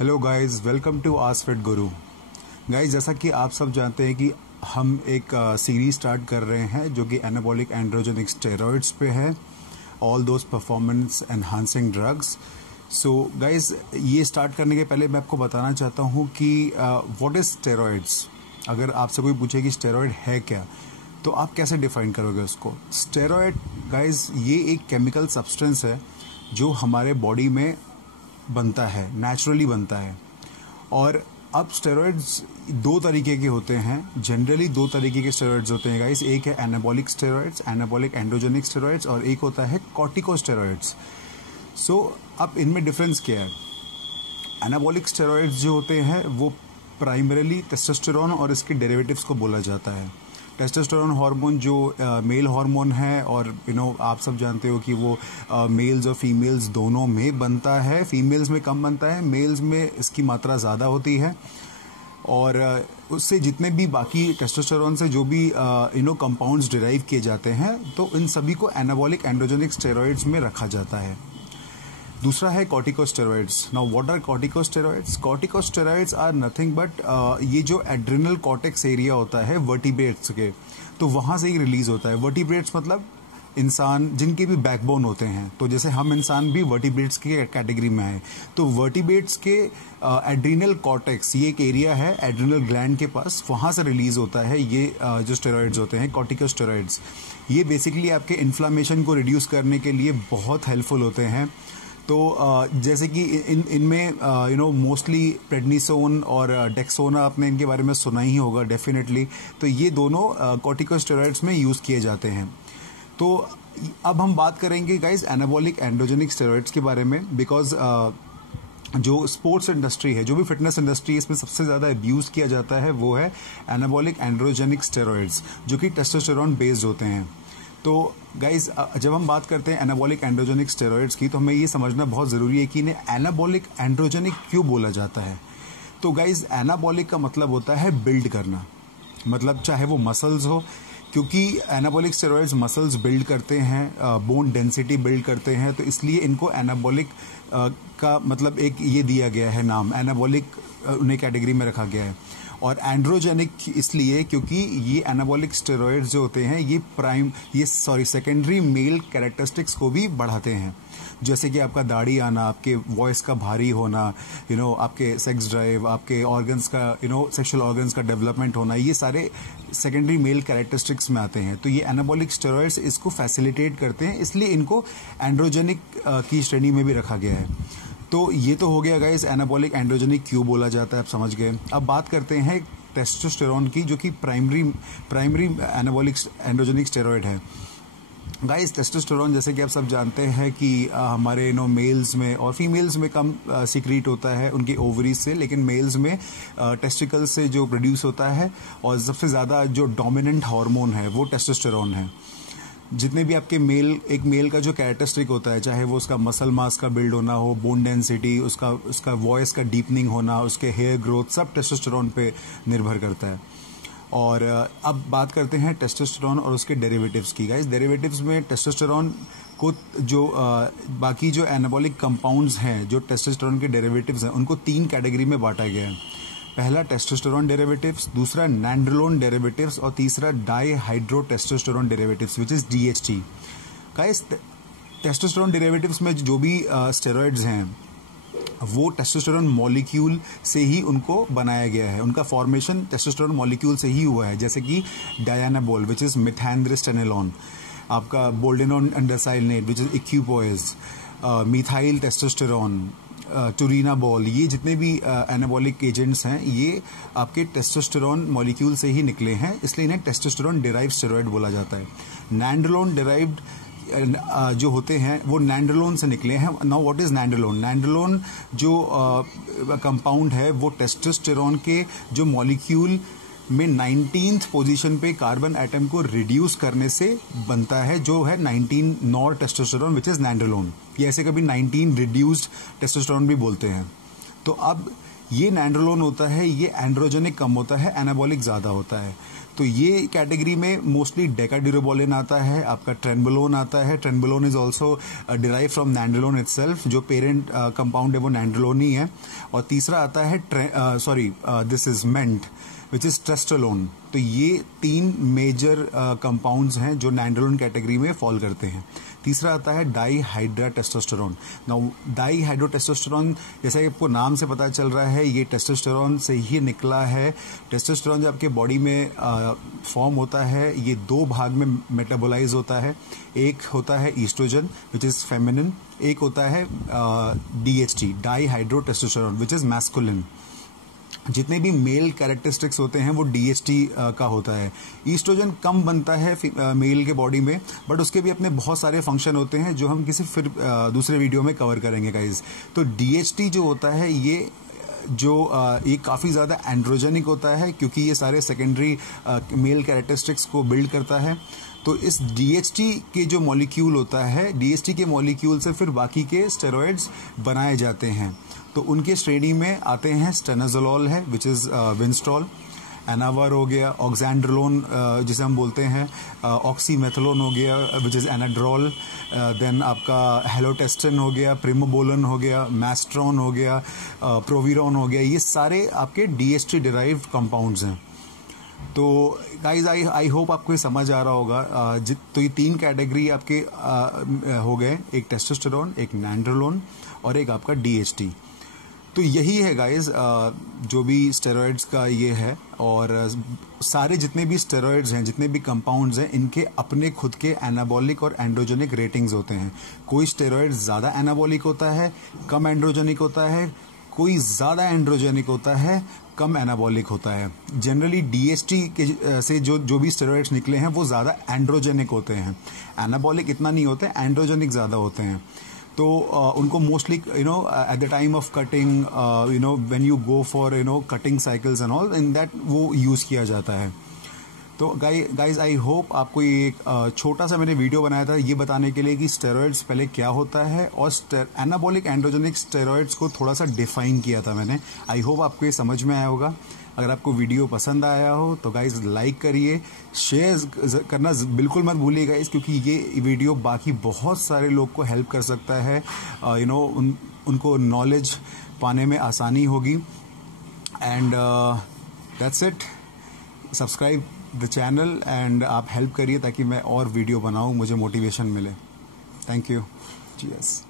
Hello guys, welcome to Ask Fit Guru. Guys, जैसा कि आप सब जानते हैं कि हम एक सीरीज स्टार्ट कर रहे हैं जो कि एनाबॉलिक एंड्रोजेनिक स्टेरॉइड्स पे है, all those performance enhancing drugs. So guys, ये स्टार्ट करने के पहले मैं आपको बताना चाहता हूँ कि व्हाट इज स्टेरॉइड्स। अगर आपसे कोई पूछे कि स्टेरॉइड है क्या, तो आप कैसे डिफाइन करोगे उसको। स्टेरॉइड गाइस, ये एक केमिकल सब्सटेंस है जो हमारे बॉडी में बनता है, नेचुरली बनता है। और अब स्टेरॉइड्स दो तरीके के होते हैं, जनरली दो तरीके के स्टेरॉइड्स होते हैं गाइस। एक है anabolic steroids, anabolic androgenic steroids, और एक होता है कॉर्टिकोस्टेरॉइड्स। सो अब इनमें डिफरेंस क्या है। एनाबॉलिक स्टेरॉइड्स जो होते हैं वो प्राइमरीली टेस्टोस्टेरोन और इसके डेरिवेटिव्स को बोला जाता है। टेस्टोस्टेरोन हार्मोन जो मेल हार्मोन है, और आप सब जानते हो कि वो मेल्स और फीमेल्स दोनों में बनता है। फीमेल्स में कम बनता है, मेल्स में इसकी मात्रा ज़्यादा होती है। और उससे जितने भी बाकी टेस्टोस्टेरोन से जो भी कंपाउंड्स डिराइव किए जाते हैं, तो इन सभी को एनाबॉलिक एंड्रोजेनिक स्टेरॉइड्स में रखा जाता है। दूसरा है corticosteroids. Now what are corticosteroids? Corticosteroids are nothing but ये जो एड्रिनल कॉर्टेक्स एरिया होता है वर्टिब्रेट्स के, तो वहाँ से ही रिलीज होता है। वर्टिब्रेट्स मतलब इंसान जिनके भी बैकबोन होते हैं, तो जैसे हम इंसान भी वर्टिब्रेट्स की कैटेगरी में आए, तो वर्टिब्रेट्स के एड्रिनल कॉर्टेक्स, ये एक एरिया है एड्रिनल ग्लैंड के पास, वहाँ से रिलीज होता है ये जो स्टेरॉइड्स होते हैं कॉर्टिकोस्टेरॉइड्स। ये बेसिकली आपके इन्फ्लामेशन को रिड्यूस करने के लिए बहुत हेल्पफुल होते हैं। तो जैसे कि इनमें मोस्टली प्रेडनिसोन और डेक्सोना, आपने इनके बारे में सुना ही होगा डेफिनेटली। तो ये दोनों कॉर्टिकोस्टेरॉइड्स में यूज़ किए जाते हैं। तो अब हम बात करेंगे गाइस एनाबॉलिक एंड्रोजेनिक स्टेरॉइड्स के बारे में, बिकॉज जो स्पोर्ट्स इंडस्ट्री है, जो भी फिटनेस इंडस्ट्री है, इसमें सबसे ज़्यादा अब्यूज़ किया जाता है वो है एनाबॉलिक एंड्रोजेनिक स्टेरॉइड्स, जो कि टेस्टोस्टेरोन बेस्ड होते हैं। तो गाइज, जब हम बात करते हैं एनाबॉलिक एंड्रोजेनिक स्टेरॉइड्स की, तो हमें ये समझना बहुत ज़रूरी है कि इन्हें एनाबॉलिक एंड्रोजेनिक क्यों बोला जाता है। तो गाइज, एनाबॉलिक का मतलब होता है बिल्ड करना, मतलब चाहे वो मसल्स हो, क्योंकि एनाबॉलिक स्टेरॉइड्स मसल्स बिल्ड करते हैं, बोन डेंसिटी बिल्ड करते हैं, तो इसलिए इनको एनाबॉलिक का मतलब एक ये दिया गया है नाम, एनाबॉलिक उन्हें कैटेगरी में रखा गया है। और एंड्रोजेनिक इसलिए क्योंकि ये एनाबॉलिक स्टेरॉइड्स जो होते हैं ये सेकेंडरी मेल कैरेक्टरिस्टिक्स को भी बढ़ाते हैं, जैसे कि आपका दाढ़ी आना, आपके वॉइस का भारी होना, आपके सेक्स ड्राइव, आपके ऑर्गन्स का सेक्सुअल ऑर्गन्स का डेवलपमेंट होना, ये सारे सेकेंडरी मेल कैरेक्टरिस्टिक्स में आते हैं। तो ये एनाबॉलिक स्टेरॉइड्स इसको फैसिलिटेट करते हैं, इसलिए इनको एंड्रोजेनिक की श्रेणी में भी रखा गया है। तो ये तो हो गया गाइस एनाबॉलिक एंड्रोजेनिक क्यों बोला जाता है, आप समझ गए। अब बात करते हैं टेस्टोस्टेरोन की, जो कि प्राइमरी एनाबॉलिक एंड्रोजेनिक स्टेरॉइड है। गाइस, टेस्टोस्टेरोन जैसे कि आप सब जानते हैं कि हमारे मेल्स में और फीमेल्स में कम सीक्रेट होता है उनकी ओवरीज से, लेकिन मेल्स में टेस्टिकल से जो प्रोड्यूस होता है, और सबसे ज़्यादा जो डोमिनेंट हार्मोन है वो टेस्टोस्टेरोन है। जितने भी आपके एक मेल का जो कैरेक्टरिस्टिक होता है, चाहे वो उसका मसल मास का बिल्ड होना हो, बोन डेंसिटी, उसका वॉइस का डीपनिंग होना, उसके हेयर ग्रोथ, सब टेस्टोस्टेरोन पे निर्भर करता है। और अब बात करते हैं टेस्टोस्टेरोन और उसके डेरिवेटिव्स की। गाइस, डेरिवेटिव्स में टेस्टोस्टेरोन को जो बाकी जो एनाबॉलिक कंपाउंड्स हैं, जो टेस्टोस्टेरोन के डेरिवेटिव्स हैं, उनको 3 कैटेगरी में बांटा गया है। पहला टेस्टोस्टेरोन डेरिवेटिव्स, दूसरा नैंड्रोलोन डेरिवेटिव्स, और तीसरा dihydrotestosterone derivatives which is DHT। Guys, testosterone derivatives में जो भी स्टेरॉइड्स हैं वो टेस्टोस्टेरोन मॉलिक्यूल से ही उनको बनाया गया है, उनका फॉर्मेशन टेस्टोस्टेरोन मॉलिक्यूल से ही हुआ है। जैसे कि डायनाबोल विच इज मिथाइंद्रिस्टेनोलोन, आपका बोल्डेनोन अंडरसाइलेनेट विच इज इक्यूपोइज, मिथाइल टेस्टोस्टेरोन, टूरिनाबॉल, ये जितने भी एनाबॉलिक एजेंट्स हैं ये आपके टेस्टोस्टेरोन मॉलिक्यूल से ही निकले हैं, इसलिए इन्हें टेस्टोस्टेरोन डिराइव्ड स्टेरॉइड बोला जाता है। नैंड्रोलोन डिराइव्ड जो होते हैं वो नैंड्रोलोन से निकले हैं। Now what is nandrolone? Nandrolone जो कंपाउंड है वो टेस्टोस्टेरोन के जो मॉलिक्यूल में 19th पोजीशन पे कार्बन एटम को रिड्यूस करने से बनता है, जो है 19 nor testosterone which is nandrolone. ये ऐसे कभी 19 रिड्यूस्ड टेस्टोस्टेरोन भी बोलते हैं। तो अब ये नैंड्रोलोन होता है, ये एंड्रोजेनिक कम होता है, एनाबॉलिक ज़्यादा होता है। तो ये कैटेगरी में मोस्टली डेकाड्यूरेबोलिन आता है, आपका ट्रेनबोलोन आता है। Trenbolone is also derive from nandrolone itself, जो पेरेंट कंपाउंड है वो नैंड्रोलोन ही है। और तीसरा आता है this is meant which is testolone. तो ये 3 मेजर कंपाउंड्स हैं जो नैंड्रोलोन कैटेगरी में फॉल करते हैं। तीसरा आता है डाईहाइड्रोटेस्टोस्टेरोन। नाउ डाईहाइड्रोटेस्टोस्टेरोन, जैसा कि आपको नाम से पता चल रहा है, ये टेस्टोस्टेरोन से ही निकला है। टेस्टोस्टेरोन जब आपके बॉडी में फॉर्म होता है, ये 2 भाग में मेटाबोलाइज होता है। एक होता है ईस्ट्रोजन विच इज फेमिनिन, एक होता है DHT dihydrotestosterone which is masculine. जितने भी मेल कैरेक्टरिस्टिक्स होते हैं वो DHT का होता है। ईस्ट्रोजन कम बनता है मेल के बॉडी में, बट उसके भी अपने बहुत सारे फंक्शन होते हैं जो हम किसी फिर दूसरे वीडियो में कवर करेंगे गाइज। तो DHT जो होता है ये काफ़ी ज़्यादा एंड्रोजेनिक होता है, क्योंकि ये सारे सेकेंडरी मेल कैरेक्टरिस्टिक्स को बिल्ड करता है। तो इस DHT के जो मॉलिक्यूल होता है, DHT के मॉलिक्यूल से फिर बाकी के स्टेरॉइड्स बनाए जाते हैं। तो उनके श्रेणी में आते हैं स्टेनाजोलोल है विच इज़ विंस्ट्रॉल, एनावर हो गया, ऑक्सैंड्रोलोन जिसे हम बोलते हैं, ऑक्सीमेथलोन हो गया विच इज़ एनाड्रोल, देन आपका हेलोटेस्टिन हो गया, प्रिमोबोलन हो गया, मैस्ट्रॉन हो गया, प्रोविरोन हो गया। ये सारे आपके DHT डिराइव्ड कंपाउंड्स हैं। तो गाइज आई होप आपको ये समझ आ रहा होगा। तो ये 3 कैटेगरी आपके हो गए, एक टेस्टोस्टेरोन, एक नैंड्रोलोन और एक आपका DHT। तो यही है गाइज जो भी स्टेरॉइड्स का ये है। और सारे जितने भी स्टेरॉइड्स हैं, जितने भी कंपाउंड्स हैं, इनके अपने खुद के एनाबॉलिक और एंड्रोजेनिक रेटिंग्स होते हैं। कोई स्टेरॉइड ज़्यादा एनाबॉलिक होता है, कम एंड्रोजेनिक होता है, कोई ज़्यादा एंड्रोजेनिक होता है, कम एनाबॉलिक होता है। जनरली DHT के से जो भी स्टेरॉइड्स निकले हैं वो ज़्यादा एंड्रोजेनिक होते हैं, एनाबॉलिक इतना नहीं होते, एंड्रोजेनिक ज़्यादा होते हैं। तो उनको mostly at the time of cutting, when you go for cutting cycles and all, in that वो यूज़ किया जाता है। तो गाइज आई होप आपको ये एक छोटा सा मैंने वीडियो बनाया था ये बताने के लिए कि स्टेरॉइड्स पहले क्या होता है, और एनाबॉलिक एंड्रोजेनिक स्टेरॉइड्स को थोड़ा सा डिफाइन किया था मैंने। आई होप आपको ये समझ में आया होगा। अगर आपको वीडियो पसंद आया हो तो गाइज लाइक करिए, शेयर करना बिल्कुल मत भूलिएगा गाइज, क्योंकि ये वीडियो बाकी बहुत सारे लोग को हेल्प कर सकता है। उनको नॉलेज पाने में आसानी होगी। And that's it. Subscribe the channel and आप हेल्प करिए ताकि मैं और वीडियो बनाऊं, मुझे मोटिवेशन मिले। Thank you. चीयर्स।